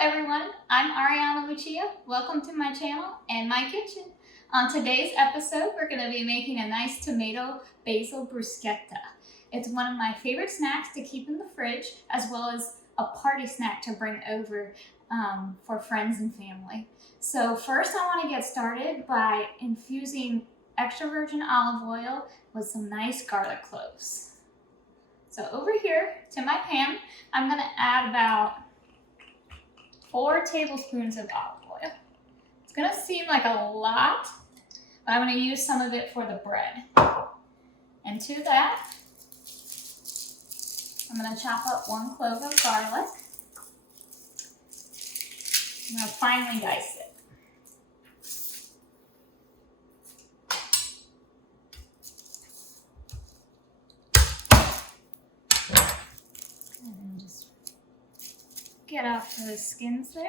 everyone, I'm Ariana Lucia. Welcome to my channel and my kitchen. On today's episode, we're going to be making a nice tomato basil bruschetta. It's one of my favorite snacks to keep in the fridge, as well as a party snack to bring over for friends and family. So first I want to get started by infusing extra virgin olive oil with some nice garlic cloves. So over here to my pan, I'm going to add about 4 tablespoons of olive oil. It's going to seem like a lot, but I'm going to use some of it for the bread. And to that, I'm going to chop up 1 clove of garlic. I'm going to finely dice it. And just get off the skins there.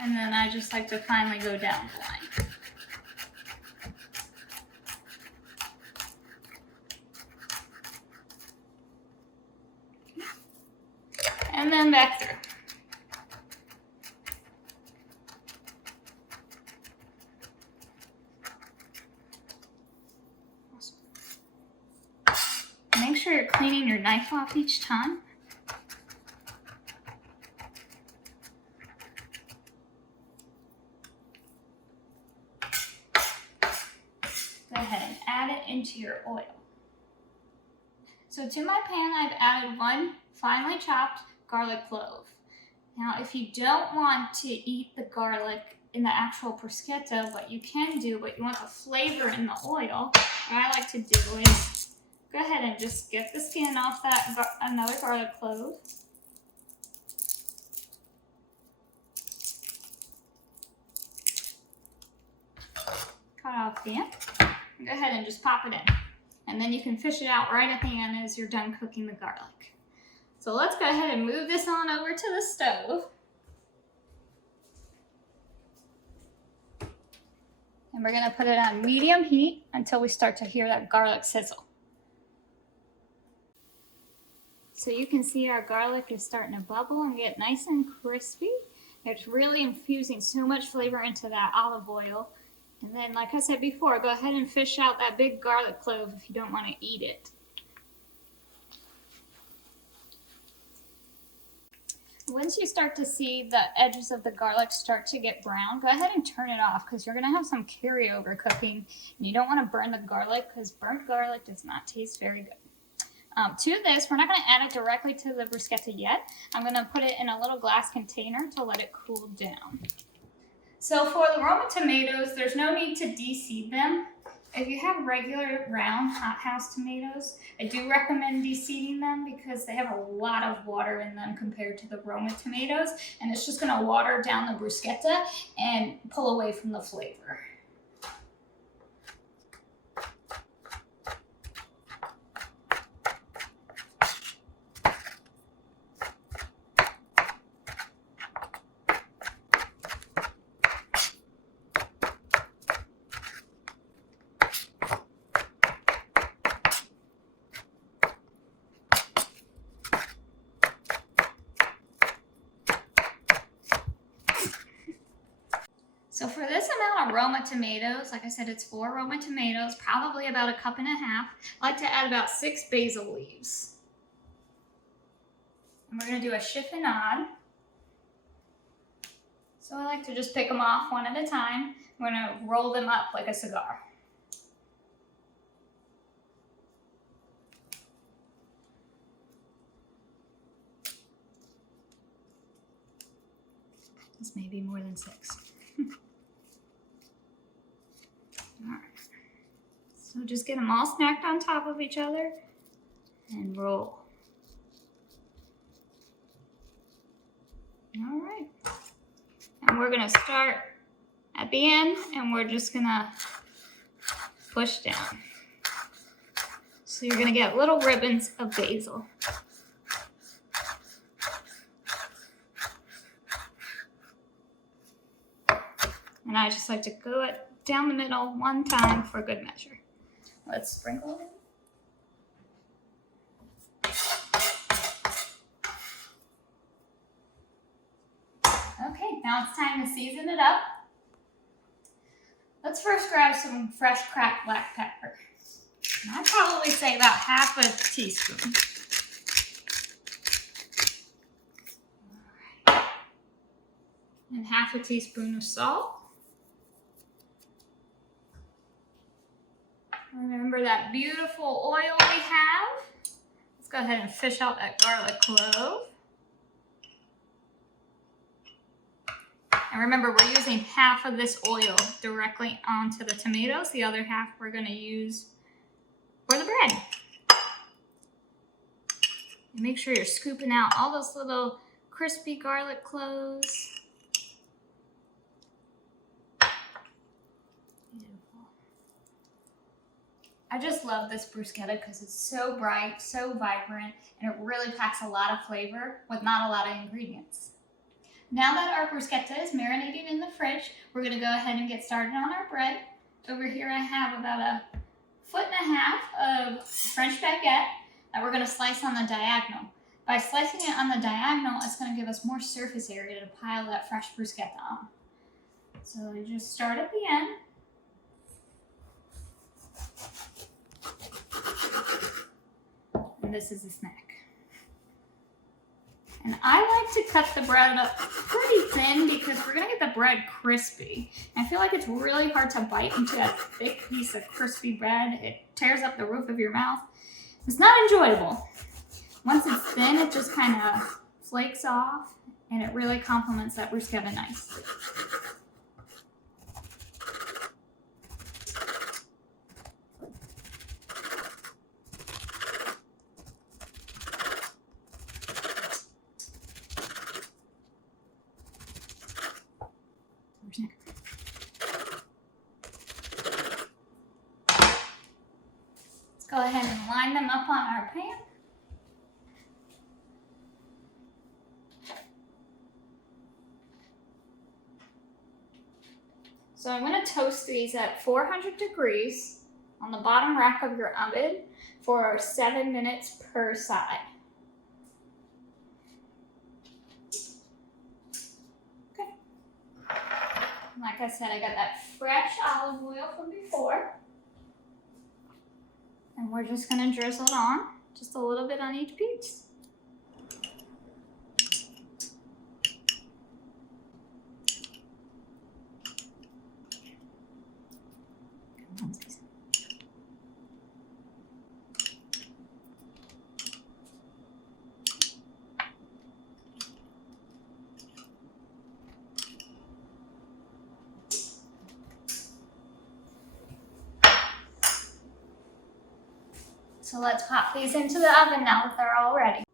And then I just like to finally go down the line. And then back through. Make sure you're cleaning your knife off each time. Go ahead and add it into your oil. So to my pan, I've added 1 finely chopped garlic clove. Now, if you don't want to eat the garlic in the actual bruschetta, what you can do, but you want the flavor in the oil, what I like to do is go ahead and just get the skin off that another garlic clove. Cut off the end. Go ahead and just pop it in. And then you can fish it out right at the end as you're done cooking the garlic. So let's go ahead and move this on over to the stove. And we're gonna put it on medium heat until we start to hear that garlic sizzle. So you can see our garlic is starting to bubble and get nice and crispy. It's really infusing so much flavor into that olive oil. And then, like I said before, go ahead and fish out that big garlic clove if you don't want to eat it. Once you start to see the edges of the garlic start to get brown, go ahead and turn it off because you're going to have some carryover cooking. And you don't want to burn the garlic because burnt garlic does not taste very good. To this, we're not going to add it directly to the bruschetta yet. I'm going to put it in a little glass container to let it cool down. So for the Roma tomatoes, there's no need to de-seed them. If you have regular round hothouse tomatoes, I do recommend de-seeding them because they have a lot of water in them compared to the Roma tomatoes, and it's just going to water down the bruschetta and pull away from the flavor. So for this amount of Roma tomatoes, like I said, it's 4 Roma tomatoes, probably about 1.5 cups. I like to add about 6 basil leaves. And we're going to do a chiffonade. So I like to just pick them off one at a time. We're going to roll them up like a cigar. This may be more than 6. Alright, so just get them all stacked on top of each other and roll. Alright, and we're going to start at the end and we're just going to push down. So you're going to get little ribbons of basil. And I just like to go it down the middle 1 time for good measure. Let's sprinkle it. Okay, now it's time to season it up. Let's first grab some fresh cracked black pepper. I'd probably say about half a teaspoon. And half a teaspoon of salt. Remember that beautiful oil we have? Let's go ahead and fish out that garlic clove. And remember, we're using half of this oil directly onto the tomatoes. The other half we're going to use for the bread. And make sure you're scooping out all those little crispy garlic cloves. Beautiful. I just love this bruschetta because it's so bright, so vibrant, and it really packs a lot of flavor with not a lot of ingredients. Now that our bruschetta is marinated in the fridge, we're going to go ahead and get started on our bread. Over here I have about 1.5 feet of French baguette that we're going to slice on the diagonal. By slicing it on the diagonal, it's going to give us more surface area to pile that fresh bruschetta on. So you just start at the end. And this is a snack. And I like to cut the bread up pretty thin because we're going to get the bread crispy. And I feel like it's really hard to bite into that thick piece of crispy bread. It tears up the roof of your mouth. It's not enjoyable. Once it's thin, it just kind of flakes off and it really complements that bruschetta nicely. Let's go ahead and line them up on our pan. So I'm going to toast these at 400 degrees on the bottom rack of your oven for 7 minutes per side. Okay. Like I said, I got that fresh olive oil from before. And we're just going to drizzle it on, just a little bit on each piece. So let's pop these into the oven now that they're all ready.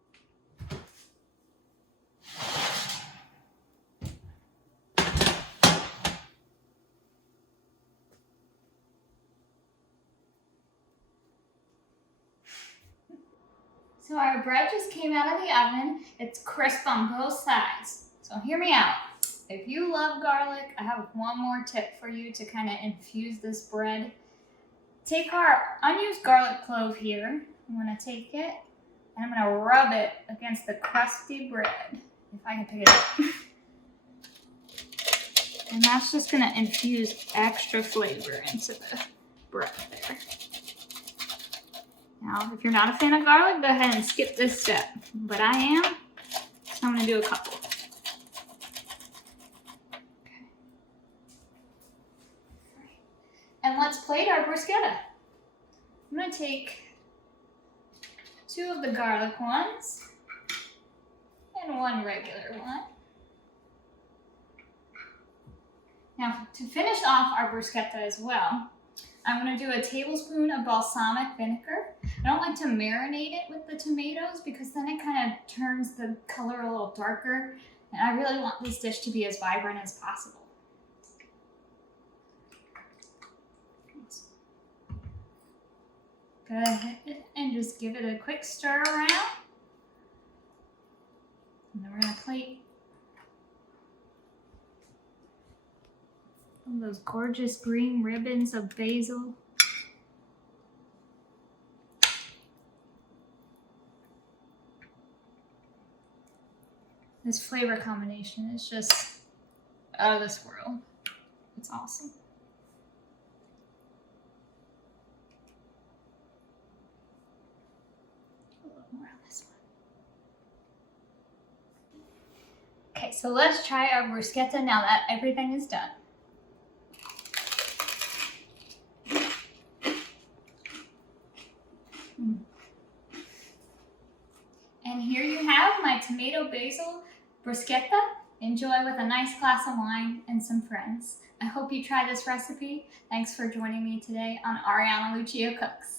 So our bread just came out of the oven. It's crisp on both sides. So hear me out. If you love garlic, I have one more tip for you to kind of infuse this bread. Take our unused garlic clove here. I'm going to take it and I'm going to rub it against the crusty bread. If I can pick it up. And that's just going to infuse extra flavor into the bread there. Now, if you're not a fan of garlic, go ahead and skip this step. But I am, so I'm going to do a couple. And let's plate our bruschetta. I'm going to take 2 of the garlic ones and 1 regular one. Now, to finish off our bruschetta as well, I'm going to do a tablespoon of balsamic vinegar. I don't like to marinate it with the tomatoes because then it kind of turns the color a little darker. And I really want this dish to be as vibrant as possible. Go ahead and just give it a quick stir around. And then we're going to plate those gorgeous green ribbons of basil. This flavor combination is just out of this world. It's awesome. A little more on this one. Okay, so let's try our bruschetta now that everything is done. And here you have my tomato basil bruschetta. Enjoy with a nice glass of wine and some friends. I hope you try this recipe. Thanks for joining me today on Ariana Lucia Cooks.